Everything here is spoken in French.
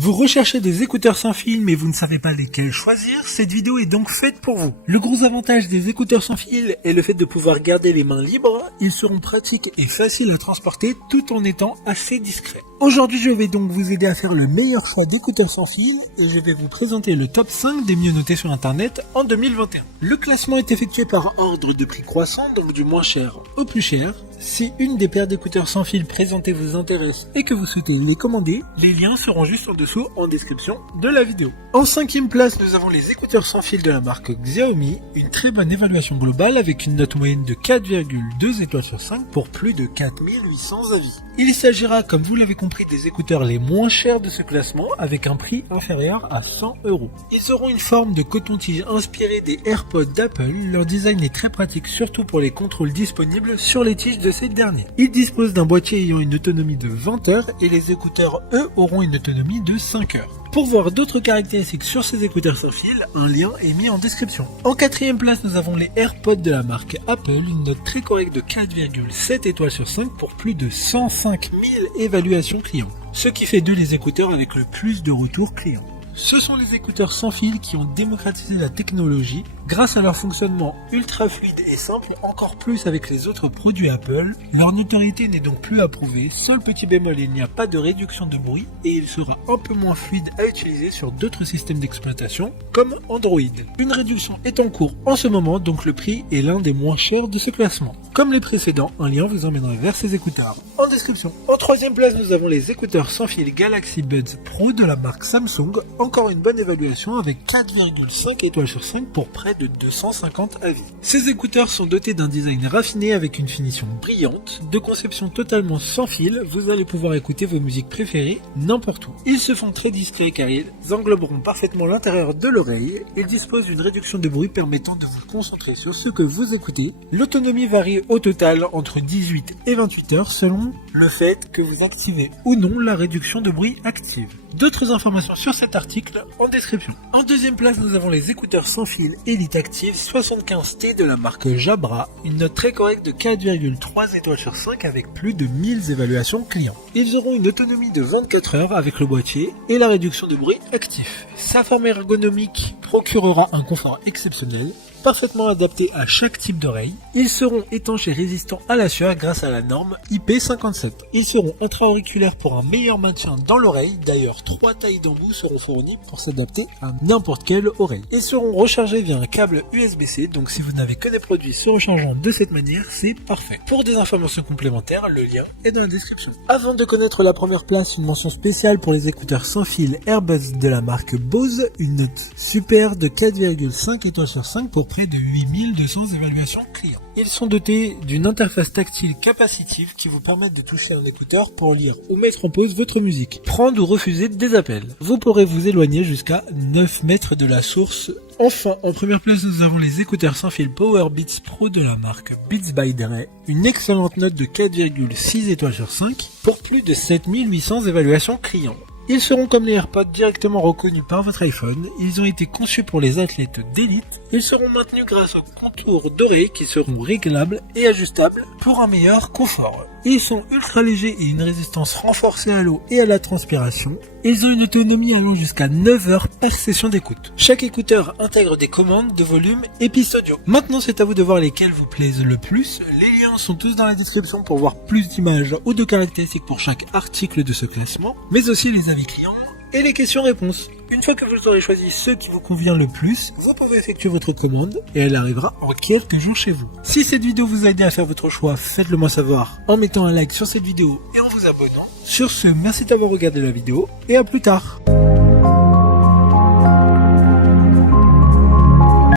Vous recherchez des écouteurs sans fil mais vous ne savez pas lesquels choisir? Cette vidéo est donc faite pour vous. Le gros avantage des écouteurs sans fil est le fait de pouvoir garder les mains libres. Ils seront pratiques et faciles à transporter tout en étant assez discrets. Aujourd'hui, je vais donc vous aider à faire le meilleur choix d'écouteurs sans fil et je vais vous présenter le top 5 des mieux notés sur internet en 2021. Le classement est effectué par ordre de prix croissant, donc du moins cher au plus cher. Si une des paires d'écouteurs sans fil présentées vous intéresse et que vous souhaitez les commander, les liens seront juste en dessous en description de la vidéo. En 5e place, nous avons les écouteurs sans fil de la marque Xiaomi, une très bonne évaluation globale avec une note moyenne de 4,2 étoiles sur 5 pour plus de 4800 avis. Il s'agira, comme vous l'avez compris, des écouteurs les moins chers de ce classement avec un prix inférieur à 100 €. Ils auront une forme de coton-tige inspirée des AirPods d'Apple. Leur design est très pratique, surtout pour les contrôles disponibles sur les tiges de ces derniers. Ils disposent d'un boîtier ayant une autonomie de 20 heures et les écouteurs, eux, auront une autonomie de 5 heures. Pour voir d'autres caractéristiques sur ces écouteurs sans fil, un lien est mis en description. En 4e place, nous avons les AirPods de la marque Apple, une note très correcte de 4,7 étoiles sur 5 pour plus de 105 000 évaluations clients, ce qui fait d'eux les écouteurs avec le plus de retours clients. Ce sont les écouteurs sans fil qui ont démocratisé la technologie grâce à leur fonctionnement ultra fluide et simple, encore plus avec les autres produits Apple. Leur notoriété n'est donc plus à prouver. Seul petit bémol, il n'y a pas de réduction de bruit et il sera un peu moins fluide à utiliser sur d'autres systèmes d'exploitation comme Android. Une réduction est en cours en ce moment, donc le prix est l'un des moins chers de ce classement. Comme les précédents, un lien vous emmènerait vers ces écouteurs en description. En 3e place, nous avons les écouteurs sans fil Galaxy Buds Pro de la marque Samsung. Encore une bonne évaluation avec 4,5 étoiles sur 5 pour près de 250 avis. Ces écouteurs sont dotés d'un design raffiné avec une finition brillante, de conception totalement sans fil. Vous allez pouvoir écouter vos musiques préférées n'importe où. Ils se font très discrets car ils engloberont parfaitement l'intérieur de l'oreille. Ils disposent d'une réduction de bruit permettant de vous concentrer sur ce que vous écoutez. L'autonomie varie au total entre 18 et 28 heures selon le fait que vous activez ou non la réduction de bruit active. D'autres informations sur cet article en description. En 2e place, nous avons les écouteurs sans fil Elite Active 75T de la marque Jabra, une note très correcte de 4,3 étoiles sur 5 avec plus de 1000 évaluations clients. Ils auront une autonomie de 24 heures avec le boîtier et la réduction de bruit actif. Sa forme ergonomique procurera un confort exceptionnel, parfaitement adapté à chaque type d'oreille. Ils seront étanches et résistants à la sueur grâce à la norme IP57. Ils seront intra-auriculaires pour un meilleur maintien dans l'oreille. D'ailleurs, 3 tailles d'embout seront fournies pour s'adapter à n'importe quelle oreille. Ils seront rechargés via un câble USB-C, donc si vous n'avez que des produits se rechargeant de cette manière, c'est parfait. Pour des informations complémentaires, le lien est dans la description. Avant de connaître la première place, une mention spéciale pour les écouteurs sans fil AirBuds de la marque Bose, une note super de 4,5 étoiles sur 5 pour près de 8200 évaluations clients. Ils sont dotés d'une interface tactile capacitive qui vous permet de toucher un écouteur pour lire ou mettre en pause votre musique, prendre ou refuser des appels. Vous pourrez vous éloigner jusqu'à 9 mètres de la source. Enfin, en première place, nous avons les écouteurs sans fil Power Beats Pro de la marque Beats by Dre, une excellente note de 4,6 étoiles sur 5 pour plus de 7800 évaluations clients. Ils seront comme les AirPods directement reconnus par votre iPhone. Ils ont été conçus pour les athlètes d'élite. Ils seront maintenus grâce aux contours d'oreilles qui seront réglables et ajustables pour un meilleur confort. Ils sont ultra légers et une résistance renforcée à l'eau et à la transpiration. Ils ont une autonomie allant jusqu'à 9 heures par session d'écoute. Chaque écouteur intègre des commandes de volume et pistes audio. Maintenant, c'est à vous de voir lesquels vous plaisent le plus. Les liens sont tous dans la description pour voir plus d'images ou de caractéristiques pour chaque article de ce classement, mais aussi les avis clients et les questions-réponses. Une fois que vous aurez choisi ceux qui vous convient le plus, vous pouvez effectuer votre commande et elle arrivera en quelques jours chez vous. Si cette vidéo vous a aidé à faire votre choix, faites-le moi savoir en mettant un like sur cette vidéo et en vous abonnant. Sur ce, merci d'avoir regardé la vidéo et à plus tard.